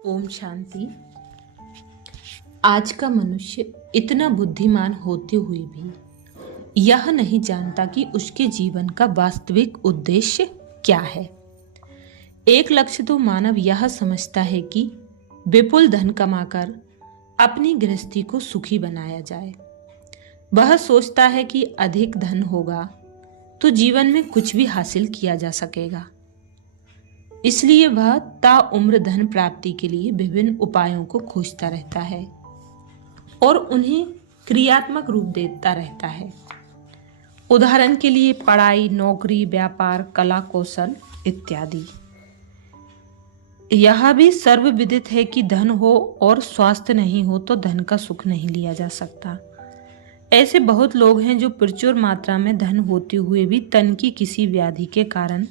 ओम शांति। आज का मनुष्य इतना बुद्धिमान होते हुए भी यह नहीं जानता कि उसके जीवन का वास्तविक उद्देश्य क्या है। एक लक्ष्य तो मानव यह समझता है कि विपुल धन कमाकर अपनी गृहस्थी को सुखी बनाया जाए। वह सोचता है कि अधिक धन होगा तो जीवन में कुछ भी हासिल किया जा सकेगा। इसलिए वह ताउम्र धन प्राप्ति के लिए विभिन्न उपायों को खोजता रहता है और उन्हें क्रियात्मक रूप देता रहता है। उदाहरण के लिए पढ़ाई, नौकरी, व्यापार, कला, कौशल इत्यादि। यह भी सर्वविदित है कि धन हो और स्वास्थ्य नहीं हो तो धन का सुख नहीं लिया जा सकता। ऐसे बहुत लोग हैं जो प्रचुर मात्रा में धन होते हुए भी तन की किसी व्याधि के कारण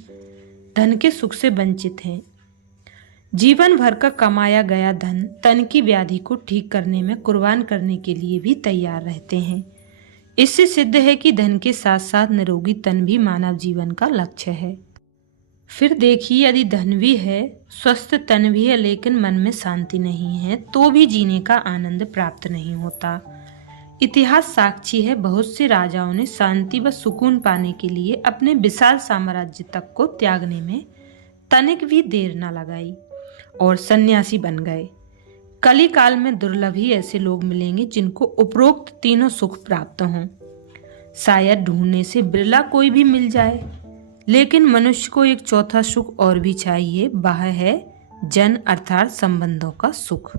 धन के सुख से वंचित हैं। जीवन भर का कमाया गया धन तन की व्याधि को ठीक करने में कुर्बान करने के लिए भी तैयार रहते हैं। इससे सिद्ध है कि धन के साथ साथ निरोगी तन भी मानव जीवन का लक्ष्य है। फिर देखिए, यदि धन भी है, स्वस्थ तन भी है, लेकिन मन में शांति नहीं है तो भी जीने का आनंद प्राप्त नहीं होता। इतिहास साक्षी है, बहुत से राजाओं ने शांति व सुकून पाने के लिए अपने विशाल साम्राज्य तक को त्यागने में तनिक भी देर न लगाई और सन्यासी बन गए। कली काल में दुर्लभ ही ऐसे लोग मिलेंगे जिनको उपरोक्त तीनों सुख प्राप्त हों। शायद ढूंढने से बिरला कोई भी मिल जाए, लेकिन मनुष्य को एक चौथा सुख और भी चाहिए, वह है जन अर्थात संबंधों का सुख।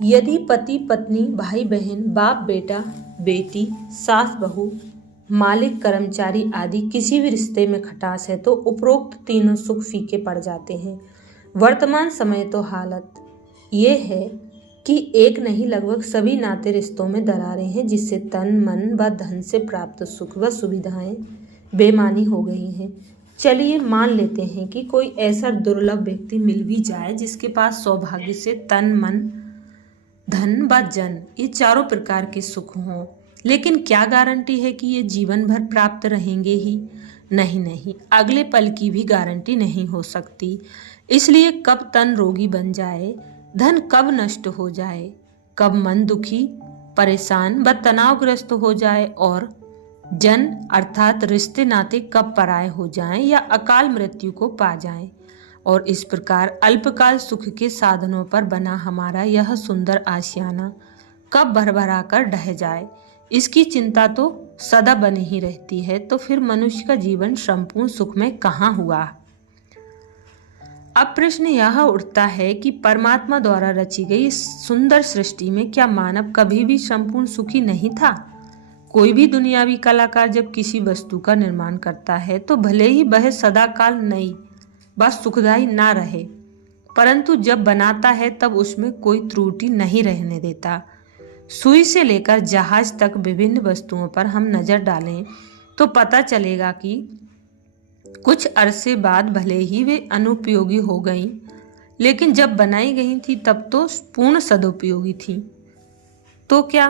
यदि पति पत्नी, भाई बहन, बाप बेटा बेटी, सास बहू, मालिक कर्मचारी आदि किसी भी रिश्ते में खटास है तो उपरोक्त तीनों सुख फीके पड़ जाते हैं। वर्तमान समय तो हालत ये है कि एक नहीं लगभग सभी नाते रिश्तों में दरारें हैं, जिससे तन मन व धन से प्राप्त सुख व सुविधाएं बेमानी हो गई हैं। चलिए मान लेते हैं कि कोई ऐसा दुर्लभ व्यक्ति मिल भी जाए जिसके पास सौभाग्य से तन मन धन व जन ये चारों प्रकार के सुख हों, लेकिन क्या गारंटी है कि ये जीवन भर प्राप्त रहेंगे ही? नहीं, अगले पल की भी गारंटी नहीं हो सकती। इसलिए कब तन रोगी बन जाए, धन कब नष्ट हो जाए, कब मन दुखी, परेशान व तनावग्रस्त हो जाए और जन अर्थात रिश्ते नाते कब पराये हो जाएं या अकाल मृत्यु को पा जाएं, और इस प्रकार अल्पकाल सुख के साधनों पर बना हमारा यह सुंदर आशियाना कब भरभरा कर ढह जाए, इसकी चिंता तो सदा बनी ही रहती है। तो फिर मनुष्य का जीवन संपूर्ण सुख में कहाँ हुआ? अब प्रश्न यह उठता है कि परमात्मा द्वारा रची गई इस सुंदर सृष्टि में क्या मानव कभी भी संपूर्ण सुखी नहीं था? कोई भी दुनियावी कलाकार जब किसी वस्तु का निर्माण करता है तो भले ही वह सदाकाल नई बस सुखदायी ना रहे, परंतु जब बनाता है तब उसमें कोई त्रुटि नहीं रहने देता। सुई से लेकर जहाज तक विभिन्न वस्तुओं पर हम नजर डालें तो पता चलेगा कि कुछ अरसे बाद भले ही वे अनुपयोगी हो गईं, लेकिन जब बनाई गई थी तब तो पूर्ण सदुपयोगी थी। तो क्या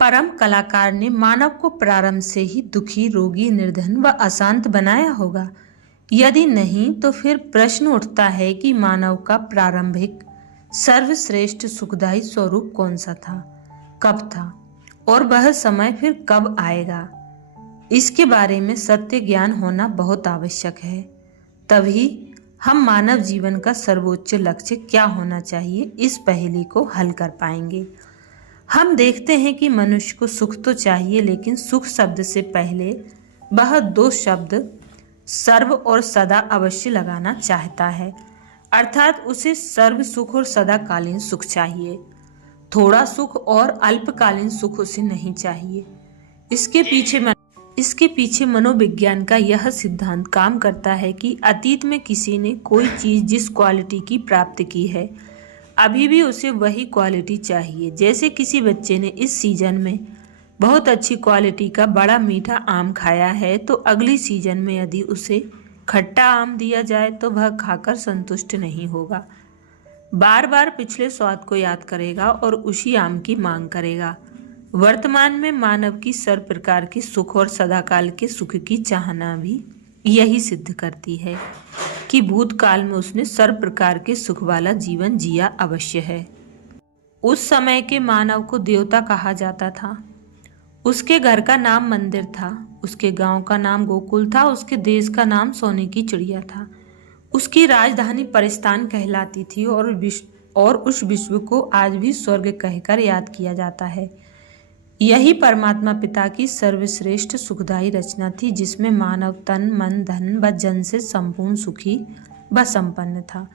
परम कलाकार ने मानव को प्रारंभ से ही दुखी, रोगी, निर्धन व अशांत बनाया होगा? यदि नहीं तो फिर प्रश्न उठता है कि मानव का प्रारंभिक सर्वश्रेष्ठ सुखदायी स्वरूप कौन सा था, कब था और वह समय फिर कब आएगा? इसके बारे में सत्य ज्ञान होना बहुत आवश्यक है। तभी हम मानव जीवन का सर्वोच्च लक्ष्य क्या होना चाहिए इस पहेली को हल कर पाएंगे। हम देखते हैं कि मनुष्य को सुख तो चाहिए, लेकिन सुख शब्द से पहले वह दो शब्द सर्व और सदा अवश्य लगाना चाहता है, अर्थात उसे सर्व सुख और सदाकालीन सुख चाहिए। थोड़ा सुख और अल्पकालीन सुख उसे नहीं चाहिए। इसके पीछे मनोविज्ञान का यह सिद्धांत काम करता है कि अतीत में किसी ने कोई चीज जिस क्वालिटी की प्राप्त की है, अभी भी उसे वही क्वालिटी चाहिए। जैसे किसी बच्चे ने इस सीजन में बहुत अच्छी क्वालिटी का बड़ा मीठा आम खाया है तो अगली सीजन में यदि उसे खट्टा आम दिया जाए तो वह खाकर संतुष्ट नहीं होगा, बार बार पिछले स्वाद को याद करेगा और उसी आम की मांग करेगा। वर्तमान में मानव की सर्व प्रकार की सुख और सदाकाल के सुख की चाहना भी यही सिद्ध करती है कि भूतकाल में उसने सर्व प्रकार के सुख वाला जीवन जिया अवश्य है। उस समय के मानव को देवता कहा जाता था। उसके घर का नाम मंदिर था, उसके गांव का नाम गोकुल था, उसके देश का नाम सोने की चिड़िया था। उसकी राजधानी परिस्तान कहलाती थी और उस विश्व को आज भी स्वर्ग कहकर याद किया जाता है। यही परमात्मा पिता की सर्वश्रेष्ठ सुखदायी रचना थी, जिसमें मानव तन मन धन व जन से संपूर्ण सुखी व संपन्न था।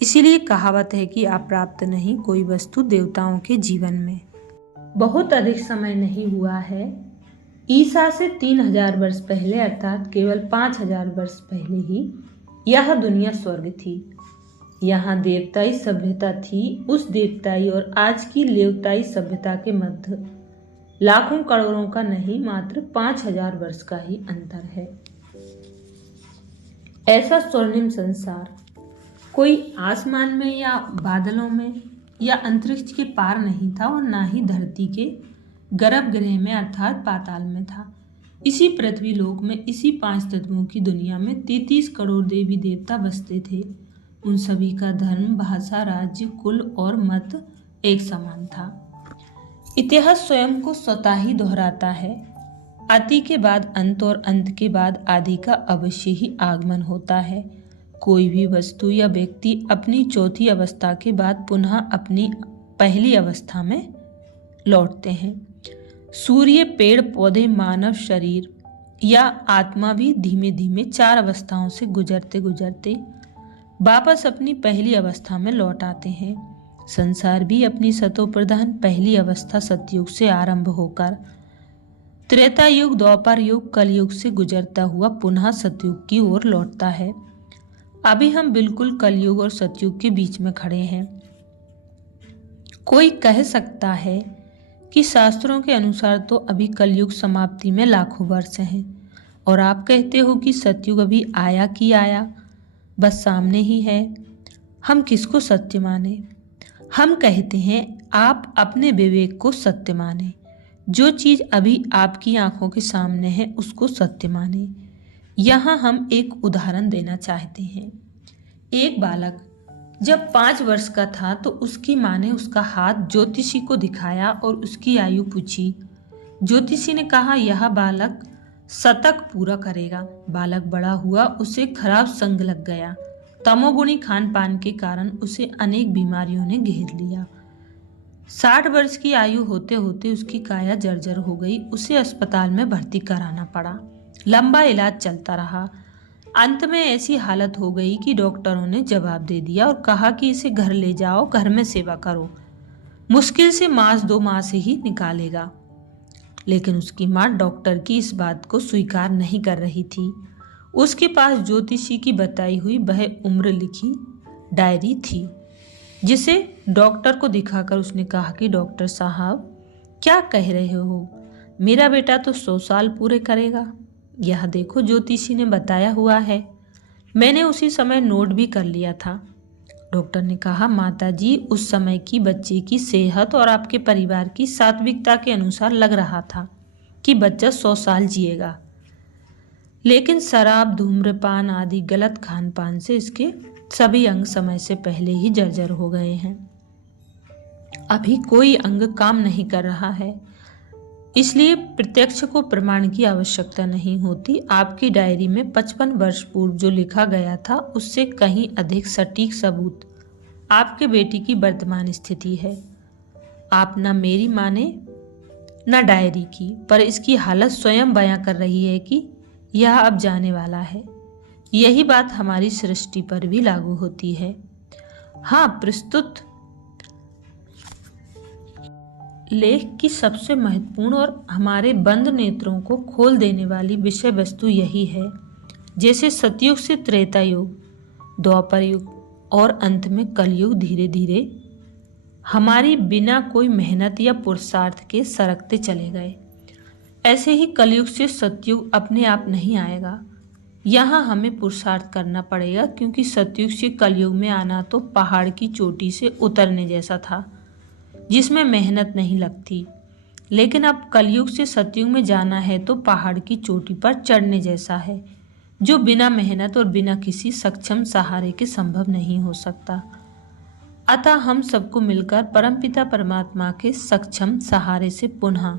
इसीलिए कहावत है कि अप्राप्त नहीं कोई वस्तु देवताओं के जीवन में। बहुत अधिक समय नहीं हुआ है, ईसा से 3000 वर्ष पहले अर्थात केवल 5000 वर्ष पहले ही यह दुनिया स्वर्ग थी। यहाँ देवताई सभ्यता थी। उस देवताई और आज की लेवताई सभ्यता के मध्य लाखों करोड़ों का नहीं, मात्र 5000 वर्ष का ही अंतर है। ऐसा स्वर्णिम संसार कोई आसमान में या बादलों में या अंतरिक्ष के पार नहीं था और ना ही धरती के गर्भगृह में अर्थात पाताल में था। इसी पृथ्वी लोक में, इसी 5 तत्वों की दुनिया में 33 करोड़ देवी देवता बसते थे। उन सभी का धर्म, भाषा, राज्य, कुल और मत एक समान था। इतिहास स्वयं को स्वतः ही दोहराता है। अति के बाद अंत और अंत के बाद आदि का अवश्य ही आगमन होता है। कोई भी वस्तु या व्यक्ति अपनी चौथी अवस्था के बाद पुनः अपनी पहली अवस्था में लौटते हैं। सूर्य, पेड़ पौधे, मानव शरीर या आत्मा भी धीमे धीमे 4 अवस्थाओं से गुजरते गुजरते वापस अपनी पहली अवस्था में लौट आते हैं। संसार भी अपनी सतो प्रधान पहली अवस्था सतयुग से आरंभ होकर त्रेता युग, द्वापर युग, कलयुग से गुजरता हुआ पुनः सतयुग की ओर लौटता है। अभी हम बिल्कुल कलयुग और सतयुग के बीच में खड़े हैं। कोई कह सकता है कि शास्त्रों के अनुसार तो अभी कलयुग समाप्ति में लाखों वर्ष हैं और आप कहते हो कि सतयुग अभी आया कि आया, बस सामने ही है। हम किसको सत्य माने? हम कहते हैं आप अपने विवेक को सत्य माने। जो चीज अभी आपकी आंखों के सामने है उसको सत्य माने। यहाँ हम एक उदाहरण देना चाहते हैं। एक बालक जब 5 वर्ष का था तो उसकी माँ ने उसका हाथ ज्योतिषी को दिखाया और उसकी आयु पूछी। ज्योतिषी ने कहा यह बालक शतक पूरा करेगा। बालक बड़ा हुआ, उसे खराब संग लग गया। तमोगुणी खान पान के कारण उसे अनेक बीमारियों ने घेर लिया। 60 वर्ष की आयु होते होते उसकी काया जर्जर हो गई। उसे अस्पताल में भर्ती कराना पड़ा। लंबा इलाज चलता रहा। अंत में ऐसी हालत हो गई कि डॉक्टरों ने जवाब दे दिया और कहा कि इसे घर ले जाओ, घर में सेवा करो। मुश्किल से मास 2 माह से ही निकालेगा। लेकिन उसकी माँ डॉक्टर की इस बात को स्वीकार नहीं कर रही थी। उसके पास ज्योतिषी की बताई हुई वह उम्र लिखी डायरी थी, जिसे डॉक्टर को दिखाकर उसने कहा कि डॉक्टर साहब क्या कह रहे हो, मेरा बेटा तो 100 साल पूरे करेगा। यह देखो ज्योतिषी ने बताया हुआ है, मैंने उसी समय नोट भी कर लिया था। डॉक्टर ने कहा माताजी, उस समय की बच्चे की सेहत और आपके परिवार की सात्विकता के अनुसार लग रहा था कि बच्चा 100 साल जिएगा, लेकिन शराब, धूम्रपान आदि गलत खान पान से इसके सभी अंग समय से पहले ही जर्जर हो गए हैं। अभी कोई अंग काम नहीं कर रहा है, इसलिए प्रत्यक्ष को प्रमाण की आवश्यकता नहीं होती। आपकी डायरी में 55 वर्ष पूर्व जो लिखा गया था उससे कहीं अधिक सटीक सबूत आपके बेटी की वर्तमान स्थिति है। आप न मेरी माने न डायरी की, पर इसकी हालत स्वयं बयां कर रही है कि यह अब जाने वाला है। यही बात हमारी सृष्टि पर भी लागू होती है। हाँ, प्रस्तुत लेख की सबसे महत्वपूर्ण और हमारे बंद नेत्रों को खोल देने वाली विषय वस्तु यही है। जैसे सतयुग से त्रेता युग, द्वापर युग और अंत में कलयुग धीरे धीरे हमारी बिना कोई मेहनत या पुरुषार्थ के सरकते चले गए, ऐसे ही कलयुग से सतयुग अपने आप नहीं आएगा। यहाँ हमें पुरुषार्थ करना पड़ेगा, क्योंकि सतयुग से कलयुग में आना तो पहाड़ की चोटी से उतरने जैसा था, जिसमें मेहनत नहीं लगती। लेकिन अब कलयुग से सतयुग में जाना है तो पहाड़ की चोटी पर चढ़ने जैसा है, जो बिना मेहनत और बिना किसी सक्षम सहारे के संभव नहीं हो सकता। अतः हम सबको मिलकर परमपिता परमात्मा के सक्षम सहारे से पुनः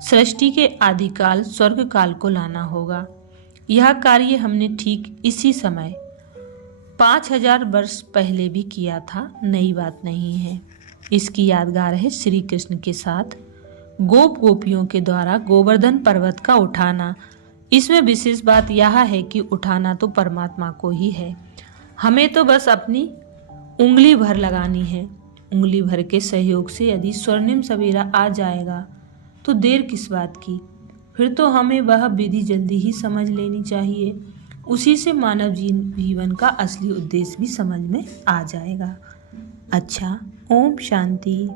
सृष्टि के आदिकाल स्वर्ग काल को लाना होगा। यह कार्य हमने ठीक इसी समय 5000 वर्ष पहले भी किया था, नई बात नहीं है। इसकी यादगार है श्री कृष्ण के साथ गोप गोपियों के द्वारा गोवर्धन पर्वत का उठाना। इसमें विशेष बात यह है कि उठाना तो परमात्मा को ही है, हमें तो बस अपनी उंगली भर लगानी है। उंगली भर के सहयोग से यदि स्वर्णिम सवेरा आ जाएगा तो देर किस बात की। फिर तो हमें वह विधि जल्दी ही समझ लेनी चाहिए। उसी से मानव जीवन का असली उद्देश्य भी समझ में आ जाएगा। अच्छा, ओम शांति।